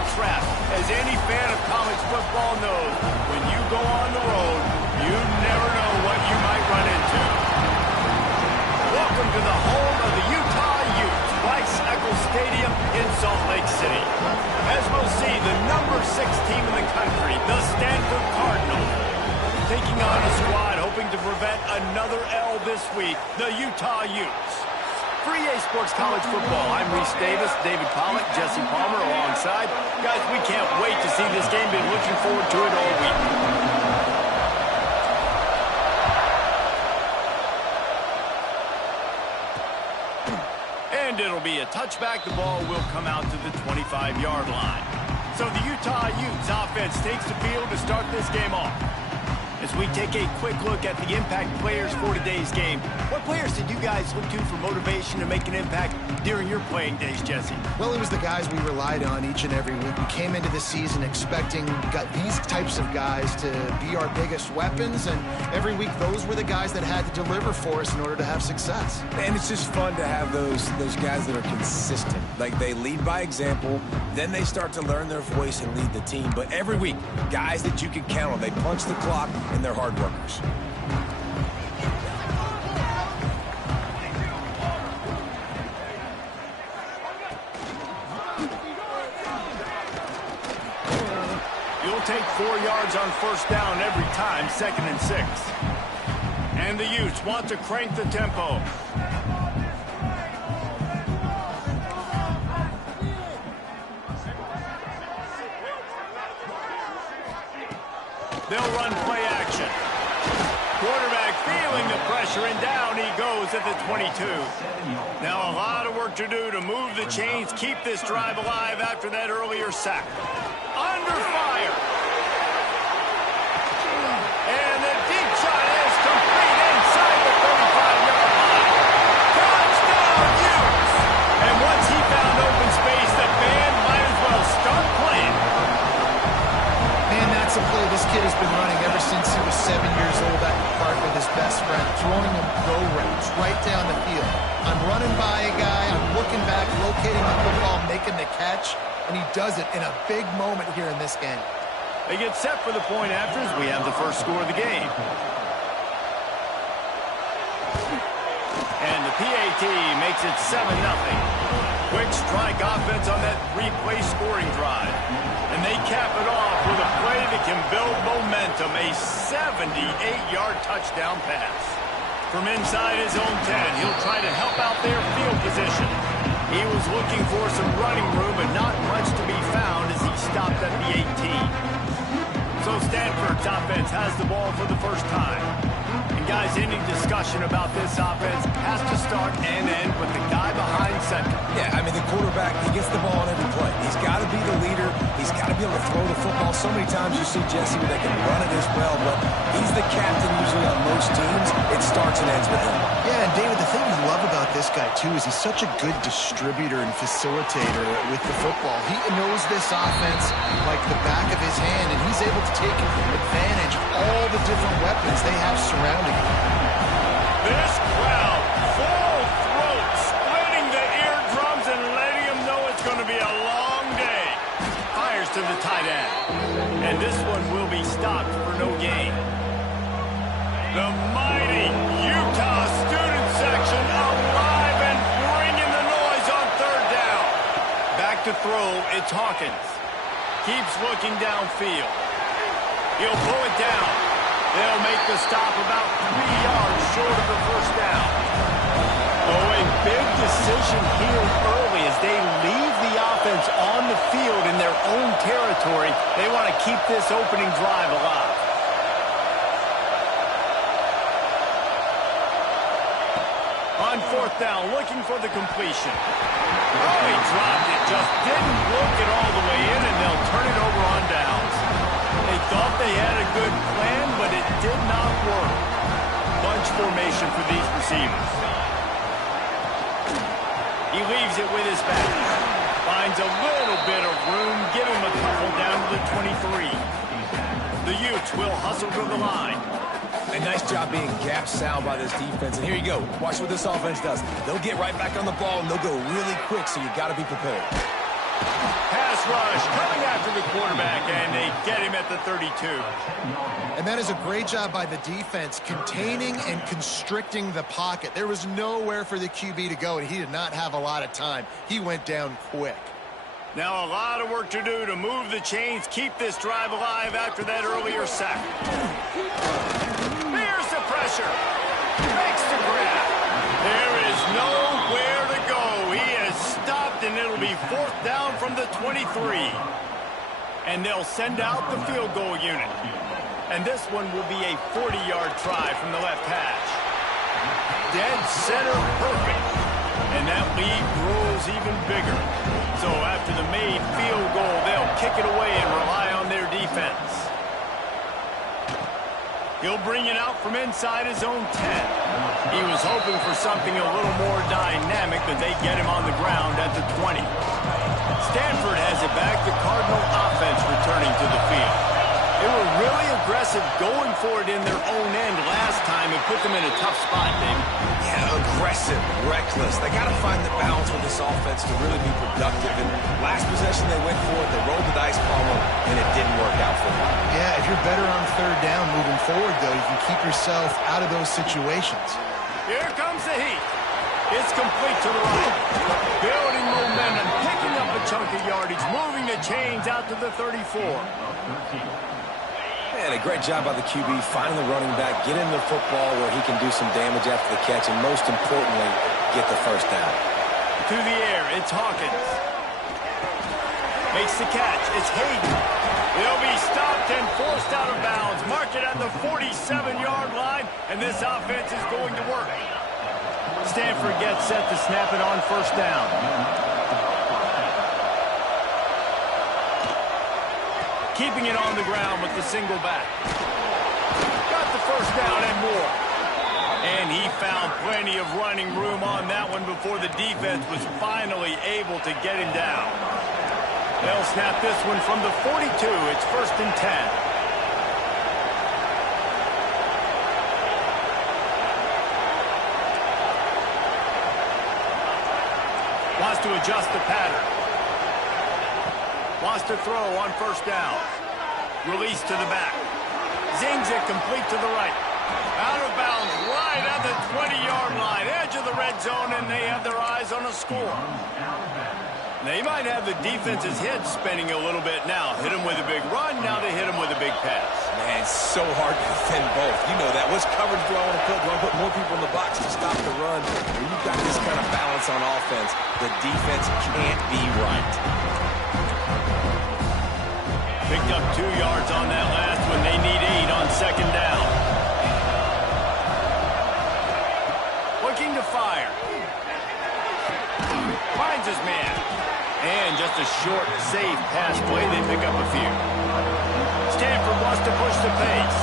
a trap. As any fan of college football knows, when you go on the road, you never know what you might run into. Welcome to the home of the Utah Utes, Rice-Eccles Stadium in Salt Lake City. As we'll see, the number 6 team in the country, the Stanford Cardinals, taking on a squad hoping to prevent another L this week, the Utah Utes. For EA Sports College Football, I'm Reese Davis, David Pollack, Jesse Palmer alongside. Guys, we can't wait to see this game. Been looking forward to it all week. And it'll be a touchback. The ball will come out to the 25-yard line. So the Utah Utes offense takes the field to start this game off. As we take a quick look at the impact players for today's game, what players did you guys look to for motivation to make an impact during your playing days, Jesse? Well, it was the guys we relied on each and every week. We came into the season expecting these types of guys to be our biggest weapons, and every week those were the guys that had to deliver for us in order to have success. And it's just fun to have those guys that are consistent. Like, they lead by example, then they start to learn their voice and lead the team. But every week, guys that you can count on, they punch the clock, and they're hard workers. You'll take 4 yards on first down every time, 2nd and 6. And the Utes want to crank the tempo. They'll run play action. Quarterback feeling the pressure, and down he goes at the 22. Now a lot of work to do to move the chains, keep this drive alive after that earlier sack. Under fire. And the deep shot is complete inside the 35-yard line. Touchdown, Utes! And once he found open space, the band might as well start playing. Man, that's a play this kid has been running ever since he was 7 years old at the park with his best friend, throwing him go routes right down the field. I'm running by a guy, I'm looking back, locating the football, making the catch, and he does it in a big moment here in this game. They get set for the point after as we have the first score of the game. And the PAT makes it 7-0. Quick strike offense on that 3-play scoring drive. And they cap it off with a play that can build momentum, a 78-yard touchdown pass. From inside his own 10, he'll try to help out their field position. He was looking for some running room, but not much to be found as he stopped at the 18. So Stanford's offense has the ball for the first time. And guys, any discussion about this offense has to start and end with the guy behind center. Yeah, I mean, the quarterback, he gets the ball on every play. He's got to be the leader. He's got to be able to throw the football. So many times you see Jesse where they can run it as well, but he's the captain usually on most teams. It starts and ends with him. Yeah, and David, the thing we love about this guy, too, is he's such a good distributor and facilitator with the football. He knows this offense like the back of his hand, and he's able to take advantage of all the different weapons they have surrounding him. This crowd, full throat, splitting the eardrums and letting them know it's going to be a long day. Fires to the tight end. And this one will be stopped for no gain. The mighty Utah student section alive and bringing the noise on third down. Back to throw, it's Hawkins. Keeps looking downfield. He'll pull it down. They'll make the stop about 3 yards short of the first down. Oh, a big decision here early as they leave the offense on the field in their own territory. They want to keep this opening drive alive. On fourth down, looking for the completion. Oh, he dropped it. Just didn't look it all the way in, and they'll turn it over on downs. They thought they had a good plan, but it did not work. Bunch formation for these receivers. He leaves it with his back. Finds a little bit of room. Give him a couple down to the 23. The Utes will hustle to the line. A nice job being gap sound by this defense. And here you go. Watch what this offense does. They'll get right back on the ball, and they'll go really quick, so you got to be prepared. Pass rush coming the quarterback, and they get him at the 32. And that is a great job by the defense, containing and constricting the pocket. There was nowhere for the QB to go, and he did not have a lot of time. He went down quick. Now a lot of work to do to move the chains, keep this drive alive after that earlier sack. Here's the pressure. Makes the grab. There is nowhere to go. He is stopped, and it'll be 4th down from the 23. And they'll send out the field goal unit. And this one will be a 40-yard try from the left hash. Dead center perfect. And that lead grows even bigger. So after the made field goal, they'll kick it away and rely on their defense. He'll bring it out from inside his own 10. He was hoping for something a little more dynamic, but they get him on the ground at the 20. Stanford has it back. The Cardinal offense returning to the field. They were really aggressive going for it in their own end last time and put them in a tough spot, David. Yeah, aggressive, reckless. They got to find the balance with this offense to really be productive. And last possession they went for it, they rolled the dice problem, and it didn't work out for them. Yeah, if you're better on 3rd down moving forward, though, you can keep yourself out of those situations. Here comes the heat. It's complete to the right. Building momentum, picking up a chunk of yardage, moving the chains out to the 34. And a great job by the QB finding the running back, getting the football where he can do some damage after the catch, and most importantly, get the 1st down. To the air, it's Hawkins. Makes the catch. It's Hayden. They'll be stopped and forced out of bounds. Mark it at the 47-yard line, and this offense is going to work. Stanford gets set to snap it on 1st down. Keeping it on the ground with the single back. Got the 1st down and more. And he found plenty of running room on that one before the defense was finally able to get him down. They'll snap this one from the 42. It's 1st and 10. Wants to adjust the pattern. Wants to throw on 1st down. Release to the back. Zings it complete to the right. Out of bounds right at the 20-yard line. Edge of the red zone, and they have their eyes on a score. They might have the defense's head spinning a little bit now. Hit him with a big run, now they hit him with a big pass. Man, it's so hard to defend both. You know that. What's coverage do I want to put? Do I put more people in the box to stop the run? When you've got this kind of balance on offense, the defense can't be right. Picked up 2 yards on that last one. They need 8 on 2nd down. Looking to fire. Finds his man. And just a short, safe pass play. They pick up a few. Stanford wants to push the pace.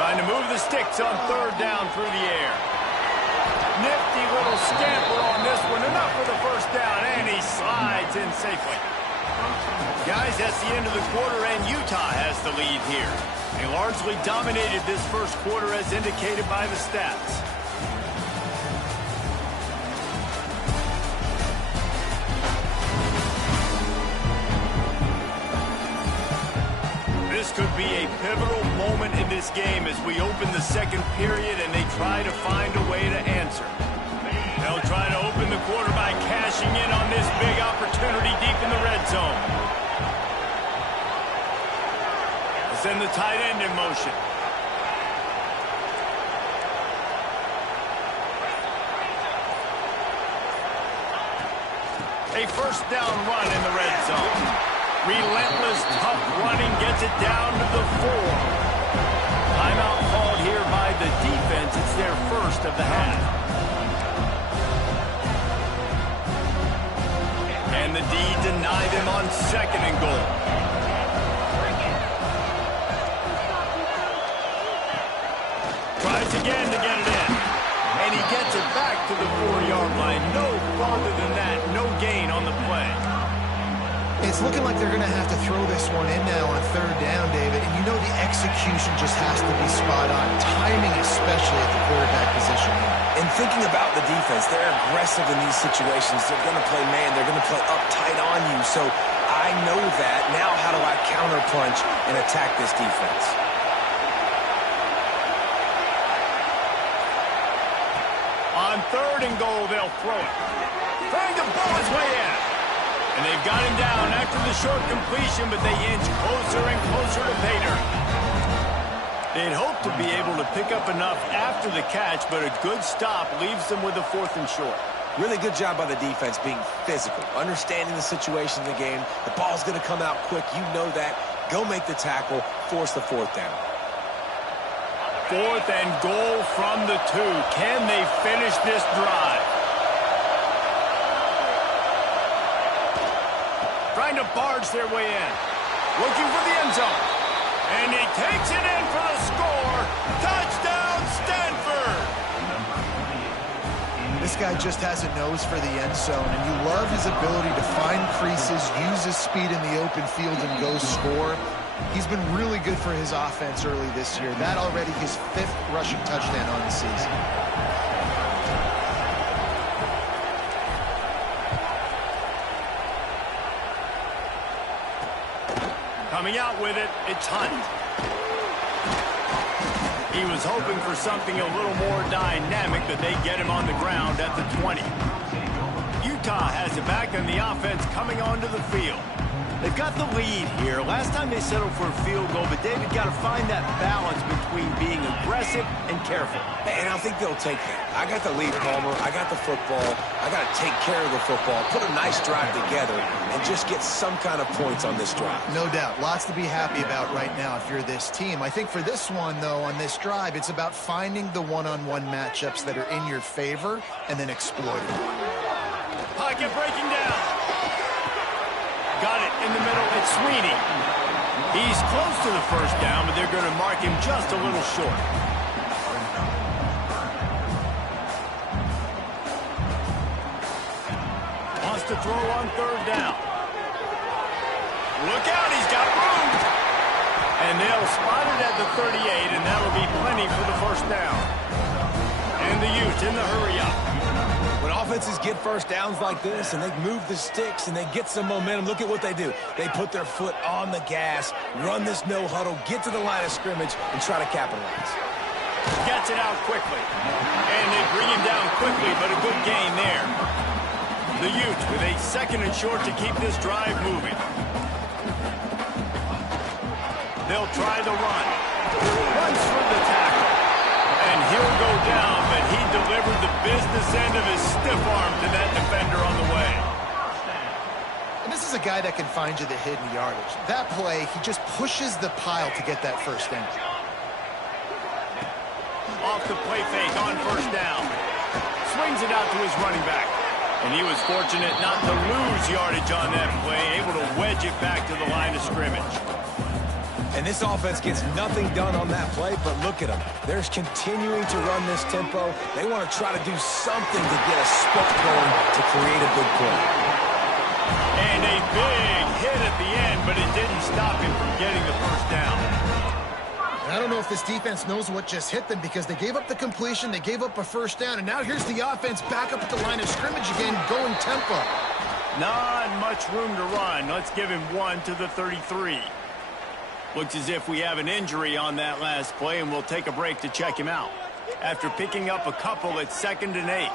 Trying to move the sticks on 3rd down through the air. Nifty little scamper on this one. Enough for the 1st down, and he slides in safely. Guys, that's the end of the quarter, and Utah has the lead here. They largely dominated this 1st quarter as indicated by the stats. This could be a pivotal moment in this game as we open the 2nd period and they try to find a way to answer. They'll try to open the quarter by cashing in on this big opportunity deep in the red zone. They'll send the tight end in motion. A 1st down run in the red zone. Relentless, tough running gets it down to the 4. Timeout called here by the defense. It's their 1st of the half. And the D denied him on 2nd and goal. Tries again to get it in. And he gets it back to the 4-yard line. No farther than that. No gain on the play. It's looking like they're going to have to throw this one in now on third down, David. And you know the execution just has to be spot on. Timing especially at the quarterback position. And thinking about the defense, they're aggressive in these situations. They're going to play man. They're going to play up tight on you. So I know that. Now how do I counterpunch and attack this defense? On third and goal, they'll throw it. Throwing the ball his way in. And they've got him down after the short completion, but they inch closer and closer to pay dirt. They'd hope to be able to pick up enough after the catch, but a good stop leaves them with a 4th and short. Really good job by the defense being physical, understanding the situation in the game. The ball's going to come out quick. You know that. Go make the tackle, force the 4th down. 4th and goal from the 2. Can they finish this drive? Trying to barge their way in. Looking for the end zone. And he takes it in for the score. Touchdown, Stanford! This guy just has a nose for the end zone, and you love his ability to find creases, use his speed in the open field, and go score. He's been really good for his offense early this year. That already his 5th rushing touchdown on the season. Coming out with it, it's Hunt. He was hoping for something a little more dynamic, but they get him on the ground at the 20. Utah has it back, and the offense coming onto the field. They've got the lead here. Last time they settled for a field goal, but David got to find that balance between being aggressive and careful. And I think they'll take that. I got the lead, Palmer. I got the football. I got to take care of the football, put a nice drive together, and just get some kind of points on this drive. No doubt. Lots to be happy about right now if you're this team. I think for this one, though, on this drive, it's about finding the one-on-one matchups that are in your favor and then exploiting. Pocket breaking down. Got it in the middle. It's Sweeney. He's close to the first down, but they're going to mark him just a little short. Wants to throw on third down. Look out, he's got room. And they'll spot it at the 38, and that'll be plenty for the first down. And the Utes in the hurry-up. When offenses get first downs like this and they move the sticks and they get some momentum, look at what they do. They put their foot on the gas, run this no huddle, get to the line of scrimmage, and try to capitalize. Gets it out quickly. And they bring him down quickly, but a good gain there. The Utes with a 2nd and short to keep this drive moving. They'll try the run. Runs through the tackle. And he'll go down, but he delivered the business end of his stiff arm to that defender on the way. And this is a guy that can find you the hidden yardage. That play, he just pushes the pile to get that first down. Off the play fake on first down. Swings it out to his running back. And he was fortunate not to lose yardage on that play, able to wedge it back to the line of scrimmage. And this offense gets nothing done on that play, but look at them. They're continuing to run this tempo. They want to try to do something to get a spark going to create a big play. And a big hit at the end, but it didn't stop him from getting the first down. I don't know if this defense knows what just hit them because they gave up the completion, they gave up a first down, and now here's the offense back up at the line of scrimmage again, going tempo. Not much room to run. Let's give him 1 to the 33. Looks as if we have an injury on that last play, and we'll take a break to check him out. After picking up a couple at 2nd and 8.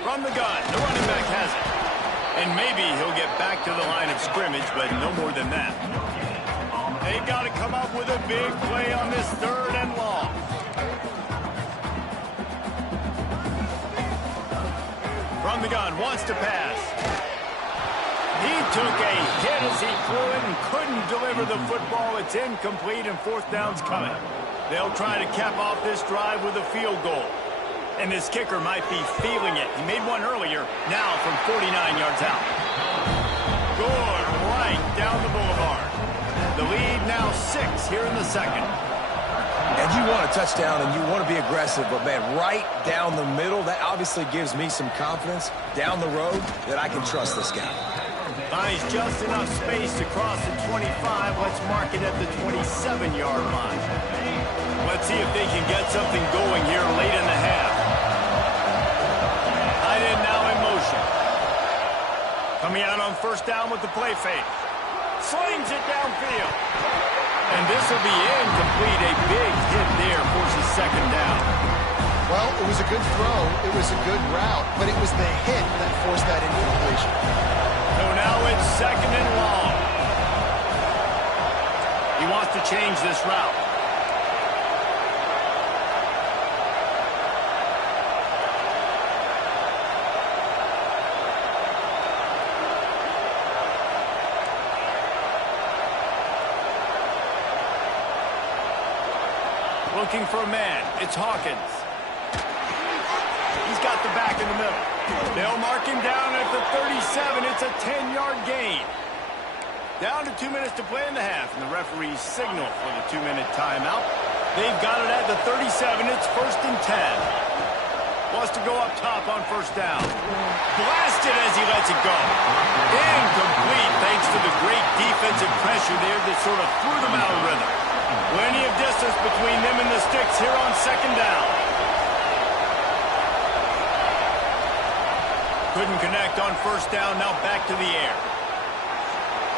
From the gun, the running back has it. And maybe he'll get back to the line of scrimmage, but no more than that. They've got to come up with a big play on this 3rd and long. From the gun, wants to pass. He took a hit as he threw it and couldn't deliver the football. It's incomplete, and 4th down's coming. They'll try to cap off this drive with a field goal. And this kicker might be feeling it. He made one earlier, now from 49 yards out. Good, right down the boulevard. The lead now 6 here in the 2nd. And And you want a touchdown and you want to be aggressive, but, man, right down the middle, that obviously gives me some confidence down the road that I can trust this guy. Finds just enough space to cross the 25. Let's mark it at the 27-yard line. Let's see if they can get something going here late in the half. Tight end now in motion. Coming out on first down with the play fake. Slings it downfield. And this will be incomplete. A big hit there, forces second down. Well, it was a good throw. It was a good route, but it was the hit that forced that incompletion. So now it's second and long. He wants to change this route. Looking for a man. It's Hawkins. He's got the back in the middle. They'll mark him down at the 37. It's a 10-yard gain. Down to 2 minutes to play in the half, and the referees signal for the 2-minute timeout. They've got it at the 37. It's first and 10. Wants to go up top on first down. Blasted as he lets it go. Incomplete thanks to the great defensive pressure there that sort of threw them out of rhythm. Plenty of distance between them and the sticks here on second down. Couldn't connect on first down, now back to the air.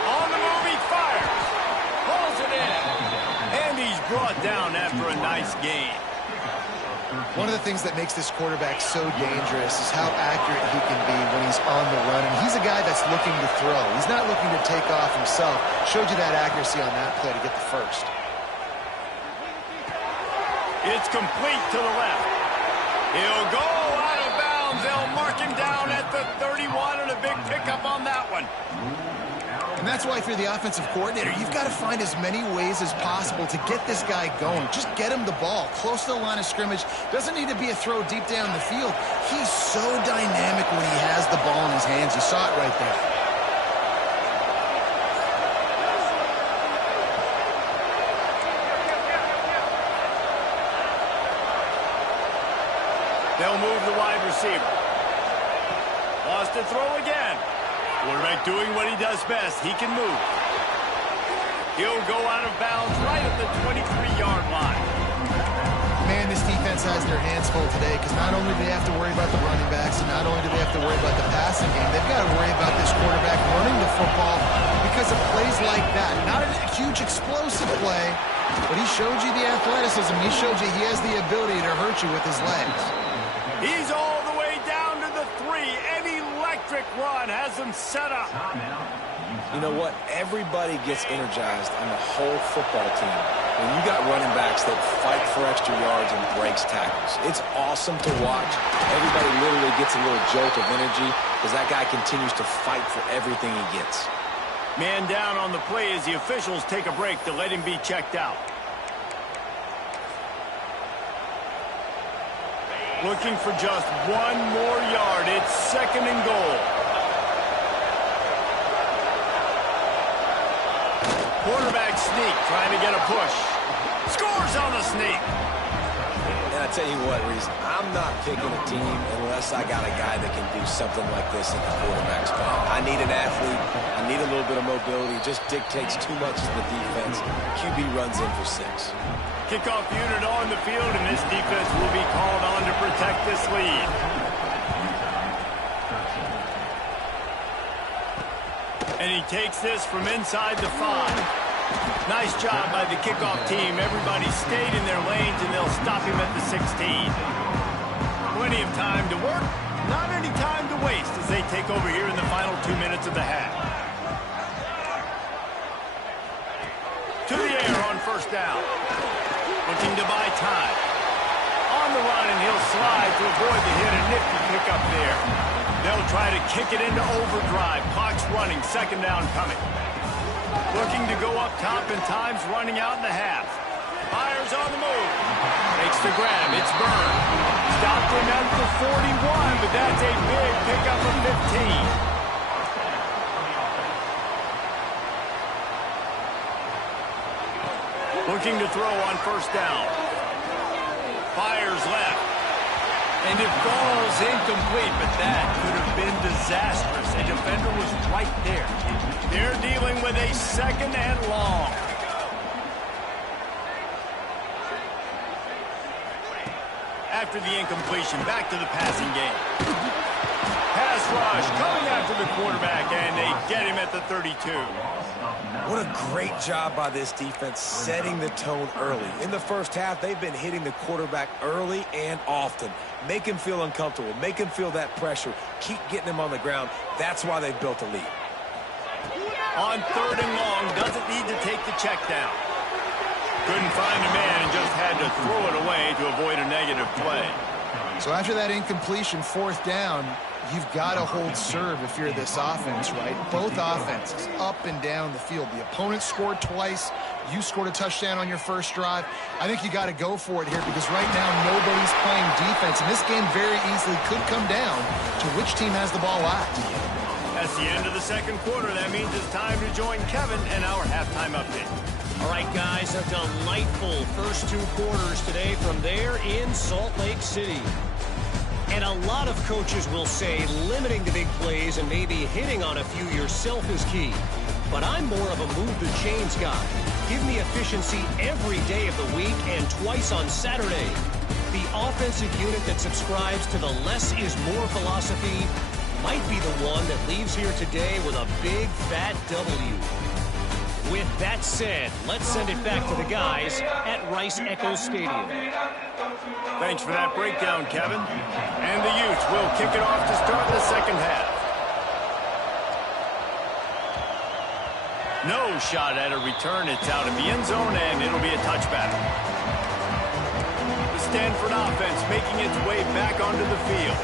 On the move, he fires. Pulls it in. And he's brought down after a nice gain. One of the things that makes this quarterback so dangerous is how accurate he can be when he's on the run. And he's a guy that's looking to throw. He's not looking to take off himself. Showed you that accuracy on that play to get the first. It's complete to the left. He'll go out of bounds. They'll mark him down at the 31, and a big pickup on that one. And that's why if you're the offensive coordinator, you've got to find as many ways as possible to get this guy going. Just get him the ball close to the line of scrimmage. Doesn't need to be a throw deep down the field. He's so dynamic when he has the ball in his hands. You saw it right there. They'll move the wide receiver. Lost to throw again. Quarterback doing what he does best. He can move. He'll go out of bounds right at the 23-yard line. Man, this defense has their hands full today because not only do they have to worry about the running backs and not only do they have to worry about the passing game, they've got to worry about this quarterback running the football because of plays like that. Not a huge explosive play, but he showed you the athleticism. He showed you he has the ability to hurt you with his legs. He's all the way down to the 3. An electric run has him set up. You know what? Everybody gets energized on the whole football team when you got running backs that fight for extra yards and breaks tackles. It's awesome to watch. Everybody literally gets a little jolt of energy because that guy continues to fight for everything he gets. Man down on the play as the officials take a break to let him be checked out. Looking for just one more yard. It's second and goal. Quarterback sneak, trying to get a push. Scores on the sneak. And I tell you what, Reese, I'm not picking a team unless I got a guy that can do something like this at the quarterback spot. I need an athlete. I need a little bit of mobility. It just dictates too much to the defense. QB runs in for 6. Kickoff unit on the field, and this defense will be called on to protect this lead. And he takes this from inside the 5. Nice job by the kickoff team. Everybody stayed in their lanes, and they'll stop him at the 16. Plenty of time to work, not any time to waste as they take over here in the final 2 minutes of the half. To the air on first down. Looking to buy time. On the run, and he'll slide to avoid the hit. A nifty pickup there. They'll try to kick it into overdrive. Clock's running. Second down coming. Looking to go up top, and time's running out in the half. Fires on the move. Makes the grab. It's Byrne. Stopped him at the 41, but that's a big pickup of 15. Looking to throw on first down. And it falls incomplete, but that could have been disastrous. A defender was right there. They're dealing with a second and long. After the incompletion, back to the passing game. Pass rush coming after the quarterback, and they get him at the 32. What a great job by this defense setting the tone early. In the first half, they've been hitting the quarterback early and often. Make him feel uncomfortable. Make him feel that pressure. Keep getting him on the ground. That's why they've built a lead. On third and long, doesn't need to take the check down. Couldn't find a man and just had to throw it away to avoid a negative play. So after that incompletion, fourth down, you've got to hold serve if you're this offense, right? Both offenses up and down the field. The opponent scored twice. You scored a touchdown on your first drive. I think you got to go for it here because right now nobody's playing defense. And this game very easily could come down to which team has the ball last. That's the end of the second quarter. That means it's time to join Kevin and our halftime update. All right, guys, a delightful first two quarters today from there in Salt Lake City. And a lot of coaches will say limiting the big plays and maybe hitting on a few yourself is key. But I'm more of a move the chains guy. Give me efficiency every day of the week and twice on Saturday. The offensive unit that subscribes to the less is more philosophy might be the one that leaves here today with a big fat W. With that said, let's send it back to the guys at Rice-Eccles Stadium. Thanks for that breakdown, Kevin. And the Utes will kick it off to start the second half. No shot at a return. It's out of the end zone, and it'll be a touchback. The Stanford offense making its way back onto the field.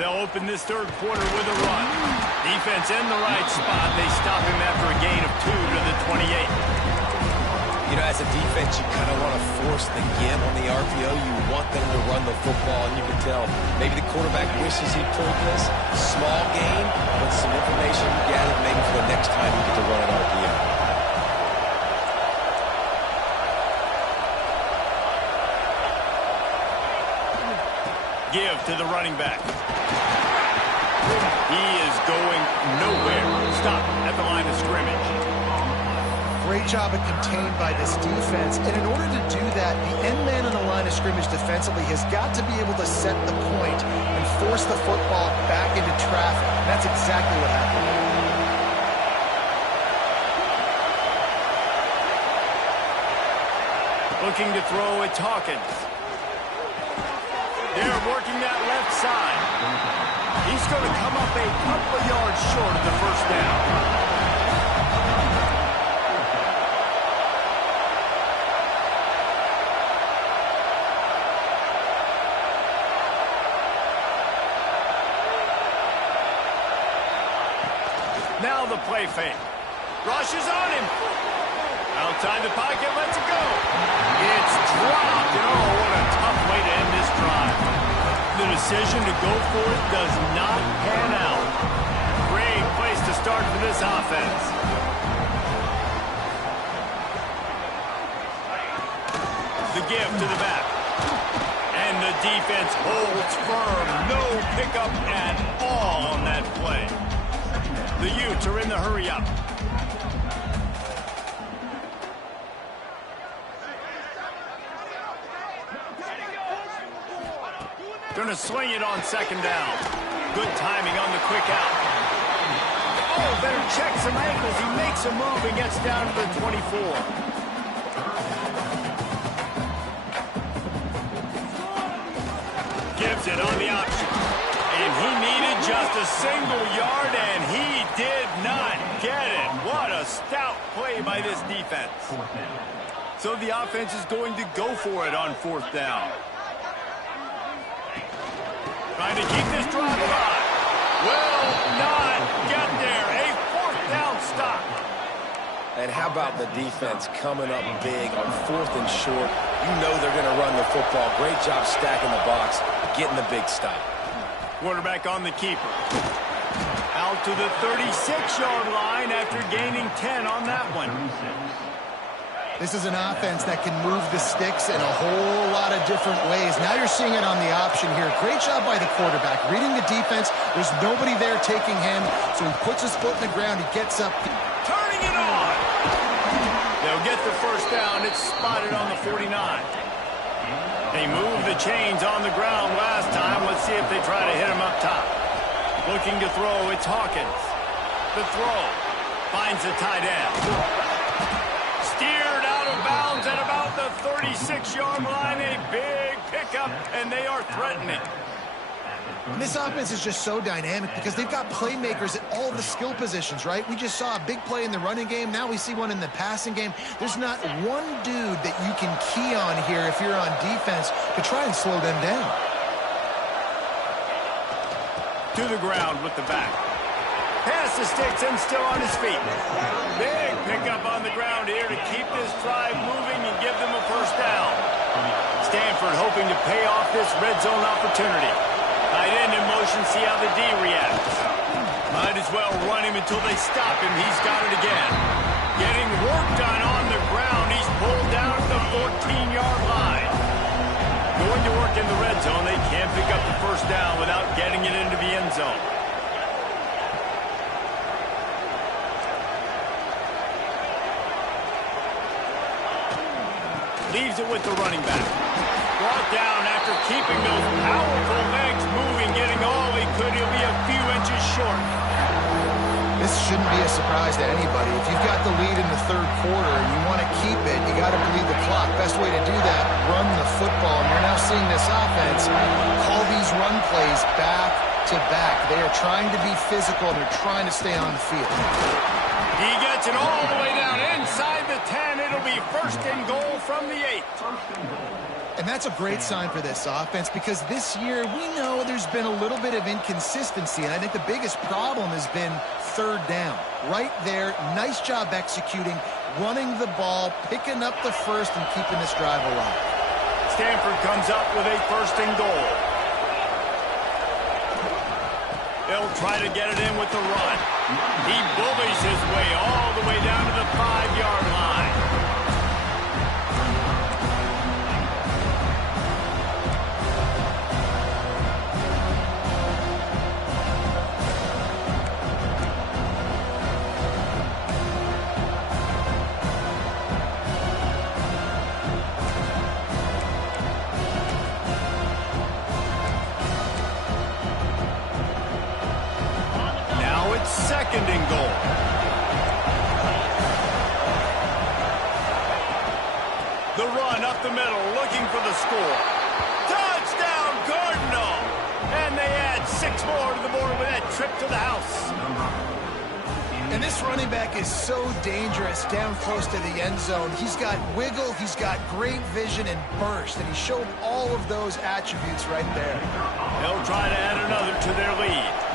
They'll open this third quarter with a run. Defense in the right spot. They stop him after a gain of 2 to the 28. You know, as a defense, you kind of want to force the give on the RPO. You want them to run the football, and you can tell maybe the quarterback wishes he pulled this. Small gain, but some information gathered maybe for the next time you get to run an RPO. Give to the running back. He is going nowhere. Stop at the line of scrimmage. Great job of contained by this defense. And in order to do that, the end man on the line of scrimmage defensively has got to be able to set the point and force the football back into traffic. And that's exactly what happened. Looking to throw, it's Hawkins. They're working that left side. He's going to come up a couple of yards short of the first down. Now the play fake. Rush is on him. Outside the pocket, lets it go. It's dropped. And oh, what a tough way to end this drive. The decision to go for it does not pan out. Great place to start for this offense. The give to the back. And the defense holds firm. No pickup at all on that play. The Utes are in the hurry-up. Going to swing it on second down. Good timing on the quick out. Oh, better check some ankles. He makes a move and gets down to the 24. Gives it on the option. And he needed just a single yard, and he did not get it. What a stout play by this defense. So the offense is going to go for it on fourth down. Trying to keep this drive alive. Will not get there. A fourth down stop. And how about the defense coming up big on fourth and short? You know they're going to run the football. Great job stacking the box, getting the big stop. Quarterback on the keeper. Out to the 36-yard line after gaining 10 on that one. This is an offense that can move the sticks in a whole lot of different ways. Now you're seeing it on the option here. Great job by the quarterback. Reading the defense. There's nobody there taking him, so he puts his foot in the ground. He gets up. Turning it on. They'll get the first down. It's spotted on the 49. They moved the chains on the ground last time. Let's see if they try to hit him up top. Looking to throw, it's Hawkins. The throw finds the tight end. Steered out of bounds at about the 36-yard line. A big pickup, and they are threatening. And this offense is just so dynamic because they've got playmakers at all the skill positions, right? We just saw a big play in the running game. Now we see one in the passing game. There's not one dude that you can key on here if you're on defense to try and slow them down. To the ground with the back. Pass the sticks and still on his feet. Big pickup on the ground here to keep this drive moving and give them a first down. Stanford hoping to pay off this red zone opportunity. Tight end in motion, see how the D reacts. Might as well run him until they stop him. He's got it again. Getting work done on the ground. He's pulled down at the 14-yard line. Going to work in the red zone. They can't pick up the first down without getting it into the end zone. Leaves it with the running back. Brought down after keeping those powerful legs moving, getting all he could. He'll be a few inches short. This shouldn't be a surprise to anybody. If you've got the lead in the third quarter and you want to keep it, you got to bleed the clock. Best way to do that, run the football. And you're now seeing this offense call these run plays back to back. They are trying to be physical. They're trying to stay on the field. He gets it all the way down inside the 10. It'll be first and goal from the 8. And that's a great sign for this offense because this year we know there's been a little bit of inconsistency, and I think the biggest problem has been third down. Right there, nice job executing, running the ball, picking up the first, and keeping this drive alive. Stanford comes up with a first and goal. They'll try to get it in with the run. He bullies his way all the way down to the 5-yard line. Second and goal. The run up the middle, looking for the score. Touchdown, Cardinal! And they add 6 more to the board with that trip to the house. And this running back is so dangerous down close to the end zone. He's got wiggle, he's got great vision and burst, and he showed all of those attributes right there. They'll try to add another to their lead.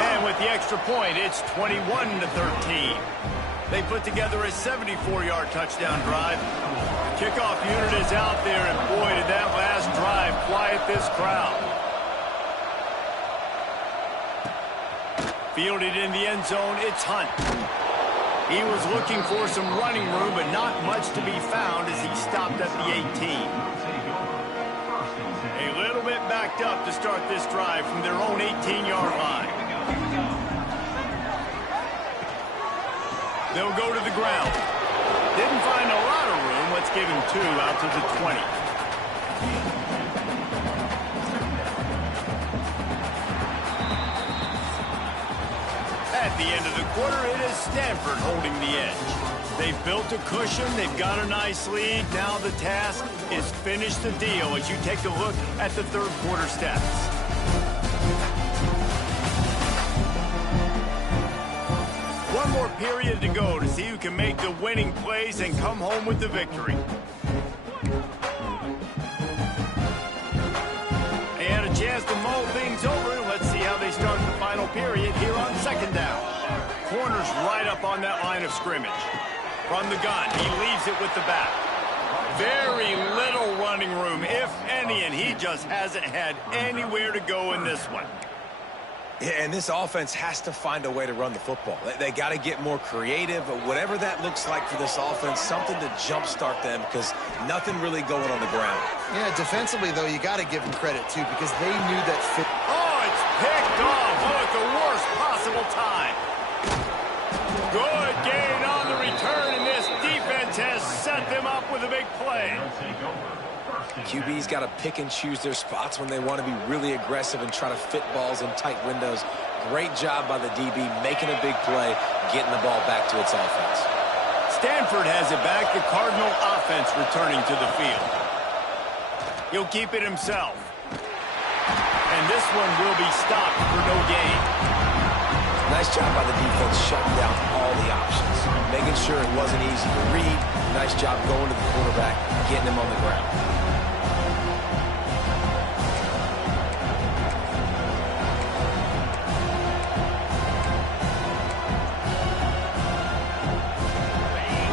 And with the extra point, it's 21-13. They put together a 74-yard touchdown drive. The kickoff unit is out there, and boy, did that last drive quiet this crowd. Fielded in the end zone, it's Hunt. He was looking for some running room, but not much to be found as he stopped at the 18. A little bit backed up to start this drive from their own 18-yard line. They'll go to the ground. Didn't find a lot of room. Let's give him 2 out to the 20. At the end of the quarter, it is Stanford holding the edge. They've built a cushion. They've got a nice lead. Now the task is finish the deal as you take a look at the third quarter stats. One more period to go to see who can make the winning plays and come home with the victory. They had a chance to mull things over. Let's see how they start the final period here on second down. Corner's right up on that line of scrimmage. From the gun, he leaves it with the back. Very little running room, if any, and he just hasn't had anywhere to go in this one. Yeah, and this offense has to find a way to run the football. They got to get more creative, but whatever that looks like for this offense, something to jumpstart them because nothing really going on the ground. Yeah, defensively, though, you got to give them credit, too, because they knew that fit. Oh, it's picked off. Oh, at the worst possible time. Good gain on the return, and this defense has set them up with a big play. QB's got to pick and choose their spots when they want to be really aggressive and try to fit balls in tight windows. Great job by the DB making a big play, getting the ball back to its offense. Stanford has it back. The Cardinal offense returning to the field. He'll keep it himself. And this one will be stopped for no gain. Nice job by the defense shutting down all the options, making sure it wasn't easy to read. Nice job going to the quarterback, getting him on the ground.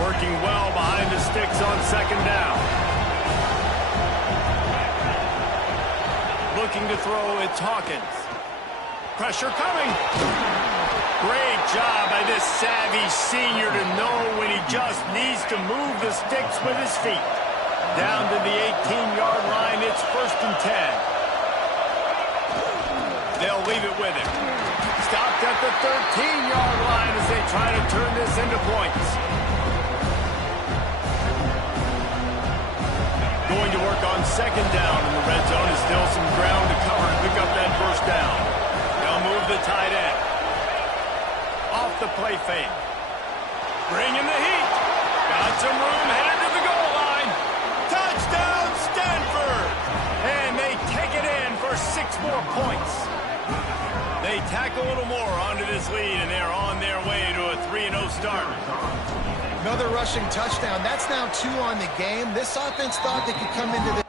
Working well behind the sticks on second down. Looking to throw, it's Hawkins. Pressure coming. Great job by this savvy senior to know when he just needs to move the sticks with his feet. Down to the 18-yard line, it's 1st and 10. They'll leave it with him. Stopped at the 13-yard line as they try to turn this into points. Going to work on second down in the red zone. Is still some ground to cover to pick up that first down. They'll move the tight end. Off the play fake. Bringing the heat. Got some room, headed to the goal line. Touchdown, Stanford! And they take it in for 6 more points. They tack a little more onto this lead, and they're on their way to a 3-0 start. Another rushing touchdown. That's now 2 on the game. This offense thought they could come into the...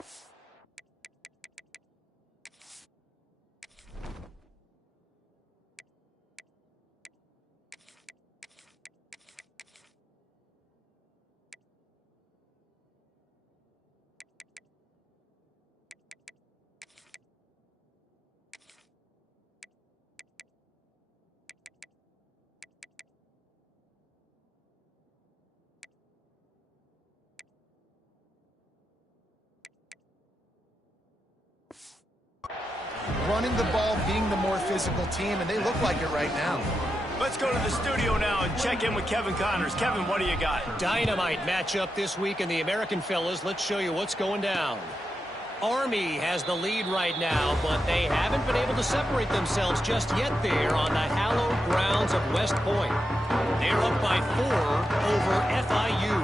running the ball, being the more physical team, and they look like it right now. Let's go to the studio now and check in with Kevin Connors. Kevin, what do you got? Dynamite matchup this week in the American, fellas. Let's show you what's going down. Army has the lead right now, but they haven't been able to separate themselves just yet there on the hallowed grounds of West Point. They're up by 4 over FIU.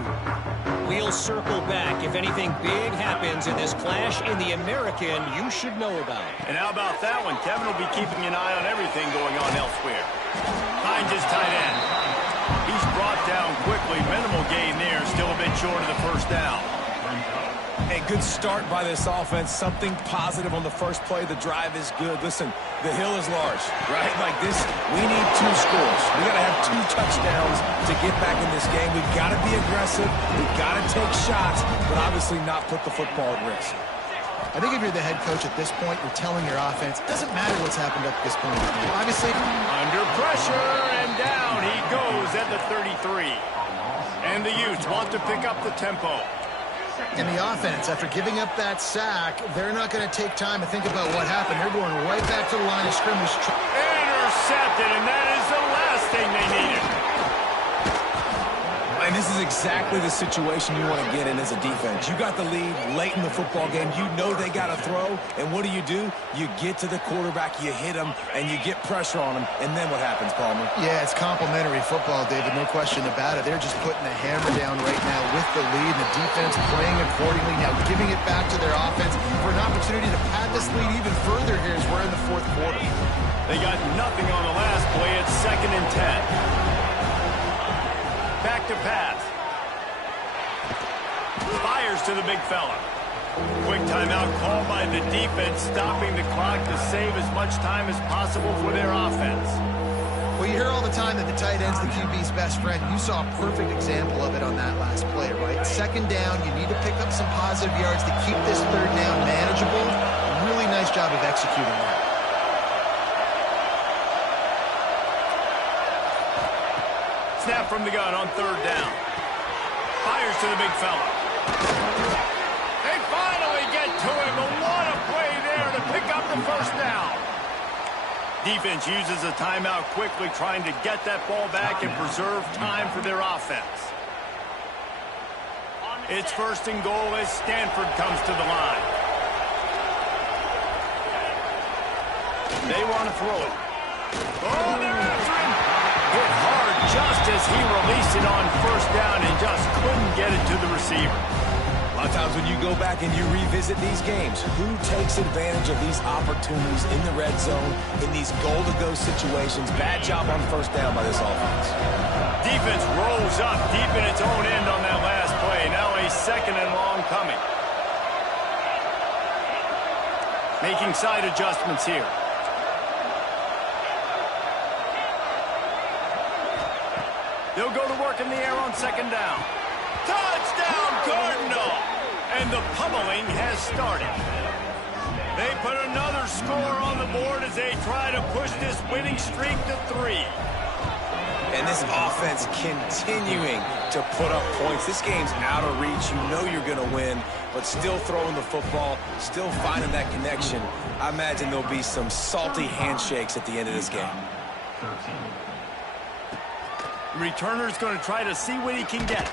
We'll circle back if anything big happens in this clash in the American you should know about. And how about that one? Kevin will be keeping an eye on everything going on elsewhere. Finds his tight end. He's brought down quickly. Minimal gain there. Still a bit short of the first down. A good start by this offense. Something positive on the first play. The drive is good. Listen, the hill is large, right? Like this, we need 2 scores. We got to have 2 touchdowns to get back in this game. We've got to be aggressive. We've got to take shots, but obviously not put the football at risk. I think if you're the head coach at this point, you're telling your offense, it doesn't matter what's happened up to this point. Obviously, under pressure, and down he goes at the 33. And the Utes want to pick up the tempo. And the offense, after giving up that sack, they're not going to take time to think about what happened. They're going right back to the line of scrimmage. Intercepted, and that is the last thing they needed. And this is exactly the situation you want to get in as a defense. You got the lead late in the football game. You know they got to throw. And what do? You get to the quarterback, you hit him, and you get pressure on him. And then what happens, Palmer? Yeah, it's complimentary football, David. No question about it. They're just putting the hammer down right now with the lead. And the defense playing accordingly. Now giving it back to their offense for an opportunity to pad this lead even further here as we're in the 4th quarter. They got nothing on the last play. It's 2nd and 10. Back to pass. Fires to the big fella. Quick timeout called by the defense, stopping the clock to save as much time as possible for their offense. Well, you hear all the time that the tight end's the QB's best friend. You saw a perfect example of it on that last play, right? 2nd down, you need to pick up some positive yards to keep this 3rd down manageable. Really nice job of executing that. Snap from the gun on third down. Fires to the big fella. They finally get to him, but what a play there to pick up the first down. Defense uses a timeout quickly, trying to get that ball back and preserve time for their offense. It's first and goal as Stanford comes to the line. They want to throw it. Oh, they're after him. Hit hard just as he released it on first down and just couldn't get it to the receiver. A lot of times when you go back and you revisit these games, who takes advantage of these opportunities in the red zone, in these goal-to-go situations? Bad job on first down by this offense. Defense rolls up deep in its own end on that last play. Now a second and long coming. Making side adjustments here. They'll go to work in the air on second down. Touchdown, Cardinal! And the pummeling has started. They put another score on the board as they try to push this winning streak to 3. And this offense continuing to put up points. This game's out of reach. You know you're going to win, but still throwing the football, still finding that connection. I imagine there'll be some salty handshakes at the end of this game. Returner's going to try to see what he can get.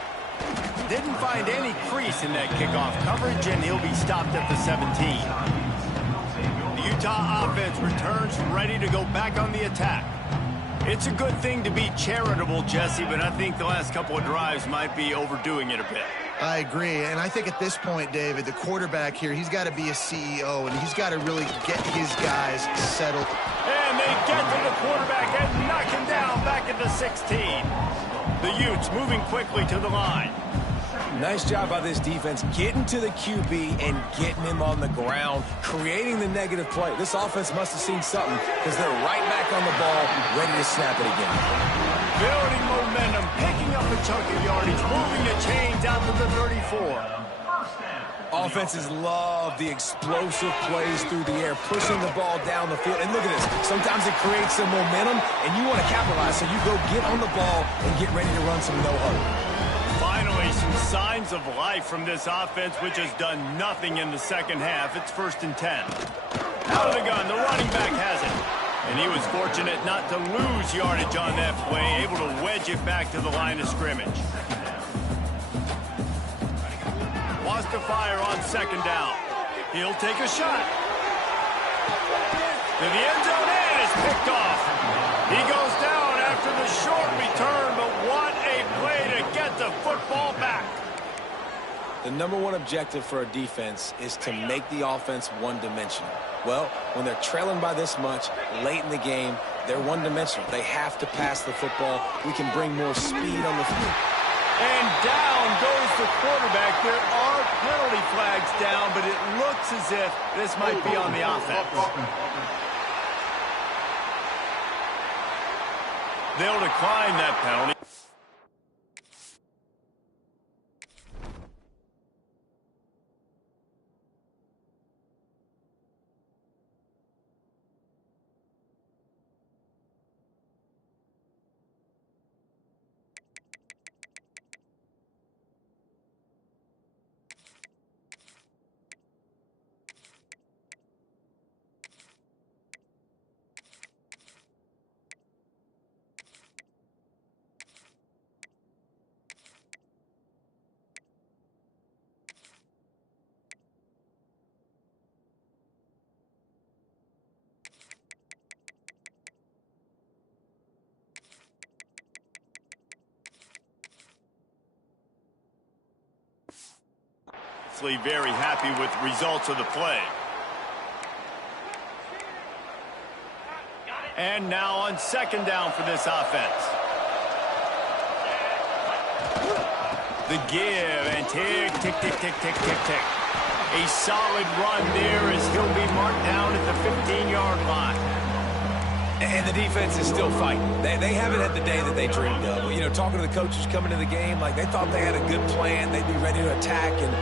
Didn't find any crease in that kickoff coverage, and he'll be stopped at the 17. The Utah offense returns ready to go back on the attack. It's a good thing to be charitable, Jesse, but I think the last couple of drives might be overdoing it a bit. I agree, and I think at this point, David, the quarterback here, he's got to be a CEO, and he's got to really get his guys settled. And they get to the quarterback and knock him down back at the 16. The Utes moving quickly to the line. Nice job by this defense getting to the QB and getting him on the ground, creating the negative play. This offense must have seen something because they're right back on the ball, ready to snap it again. Building momentum, picking up a chunk of yardage, moving the chains out to the 34. Offenses love the explosive plays through the air, pushing the ball down the field. And look at this. Sometimes it creates some momentum, and you want to capitalize. So you go get on the ball and get ready to run some no-huddle. Finally, some signs of life from this offense, which has done nothing in the second half. It's first and 10. Out of the gun, the running back has it. And he was fortunate not to lose yardage on that play, able to wedge it back to the line of scrimmage. Wants to fire on second down. He'll take a shot. To the end zone, and it's picked off. He goes down after the short return, but what a play to get the football back. The number one objective for a defense is to make the offense one-dimensional. Well, when they're trailing by this much late in the game, they're one-dimensional. They have to pass the football. We can bring more speed on the field. And down goes the quarterback. There are penalty flags down, but it looks as if this might be on the offense. They'll decline that penalty. Very happy with the results of the play. And now on second down for this offense. The give and tick, tick, tick, tick, tick, tick, tick. A solid run there as he'll be marked down at the 15-yard line. And the defense is still fighting. They haven't had the day that they dreamed of. You know, talking to the coaches coming to the game, like they thought they had a good plan. They'd be ready to attack and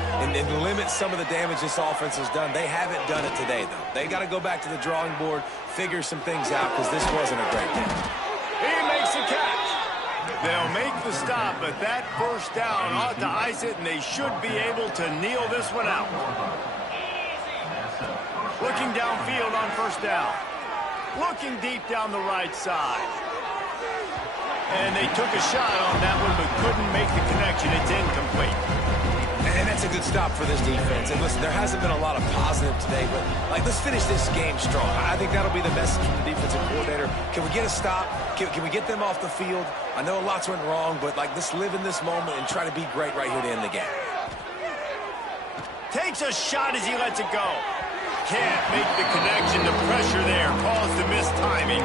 limit some of the damage this offense has done. They haven't done it today, though. They got to go back to the drawing board, figure some things out, because this wasn't a great day. He makes a catch. They'll make the stop, but that first down ought to ice it, and they should be able to kneel this one out. Looking downfield on first down. Looking deep down the right side. And they took a shot on that one, but couldn't make the connection. It's incomplete. And that's a good stop for this defense. And listen, there hasn't been a lot of positive today, but let's finish this game strong. I think that'll be the message from the defensive coordinator. Can we get a stop? Can we get them off the field? I know lots went wrong, but let's live in this moment and try to be great right here to end the game. Takes a shot as he lets it go. Can't make the connection. The pressure there caused the missed timing.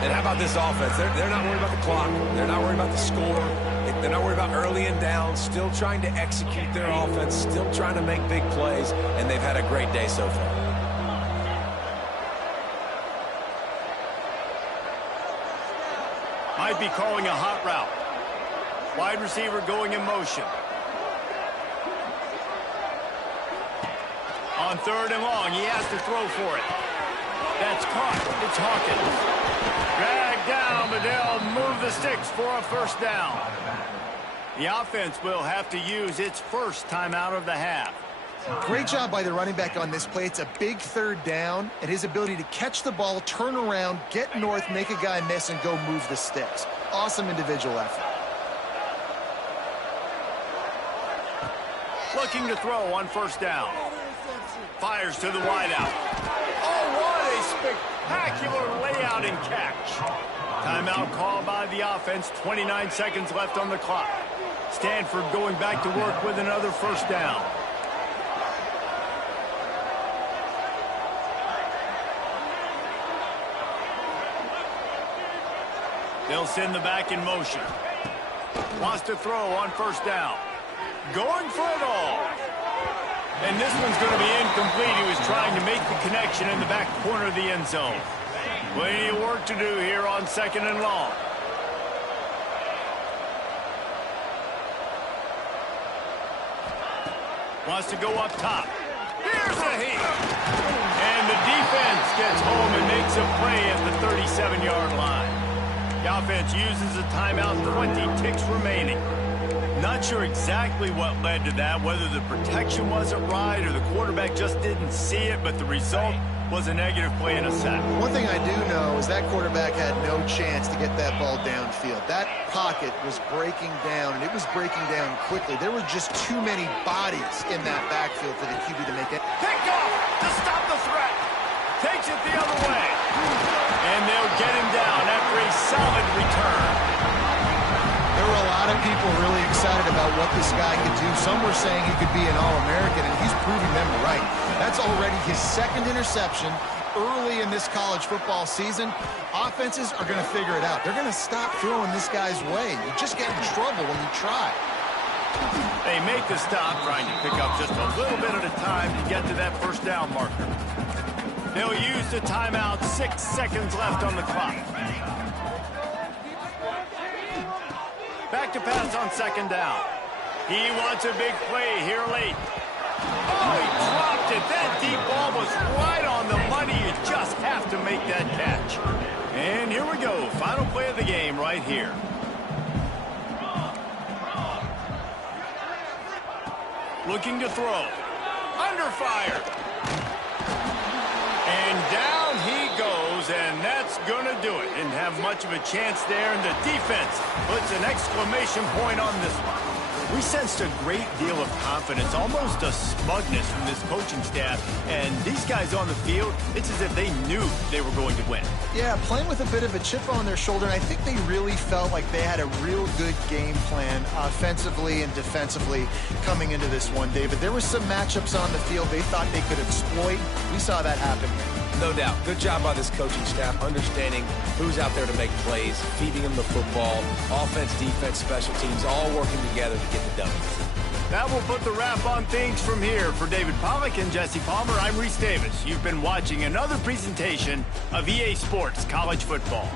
And how about this offense? They're not worried about the clock. They're not worried about the score. They're not worried about early and down. Still trying to execute their offense. Still trying to make big plays. And they've had a great day so far. Might be calling a hot route. Wide receiver going in motion. On third and long, he has to throw for it. That's caught. It's Hawkins. Dragged down, but they'll move the sticks for a first down. The offense will have to use its first timeout of the half. Great job by the running back on this play. It's a big third down, and his ability to catch the ball, turn around, get north, make a guy miss, and go move the sticks. Awesome individual effort. Looking to throw on first down. Fires to the wideout. Oh, what a spectacular layout and catch. Timeout called by the offense. 29 seconds left on the clock. Stanford going back to work with another first down. They'll send the back in motion. Wants to throw on first down. Going for it all. And this one's going to be incomplete. He was trying to make the connection in the back corner of the end zone. Plenty of work to do here on second and long. Wants to go up top. Here's a hit. And the defense gets home and makes a play at the 37-yard line. The offense uses a timeout, 20 ticks remaining. Not sure exactly what led to that, whether the protection wasn't right or the quarterback just didn't see it, but the result was a negative play and a sack. One thing I do know is that quarterback had no chance to get that ball downfield. That pocket was breaking down, and it was breaking down quickly. There were just too many bodies in that backfield for the QB to make it. Picked off to stop the threat. Takes it the other way. And they'll get him down after a solid return. There were a lot of people really excited about what this guy could do. Some were saying he could be an All-American, and he's proving them right. That's already his second interception early in this college football season. Offenses are going to figure it out. They're going to stop throwing this guy's way. You just get in trouble when you try. They make the stop, trying to pick up just a little bit at a time to get to that first down marker. They'll use the timeout. 6 seconds left on the clock. Back to pass on second down. He wants a big play here late. Oh, he dropped it. That deep ball was right on the money. You just have to make that catch. And here we go. Final play of the game right here. Looking to throw. Under fire. And down he goes, and that's going to do it. Didn't have much of a chance there, and the defense puts an exclamation point on this one. We sensed a great deal of confidence, almost a smugness from this coaching staff. And these guys on the field, it's as if they knew they were going to win. Yeah, playing with a bit of a chip on their shoulder, and I think they really felt like they had a real good game plan offensively and defensively coming into this one, David. There were some matchups on the field they thought they could exploit. We saw that happen here. No doubt. Good job by this coaching staff, understanding who's out there to make plays, feeding them the football, offense, defense, special teams, all working together to get the W. That will put the wrap on things from here. For David Pollack and Jesse Palmer, I'm Reese Davis. You've been watching another presentation of EA Sports College Football.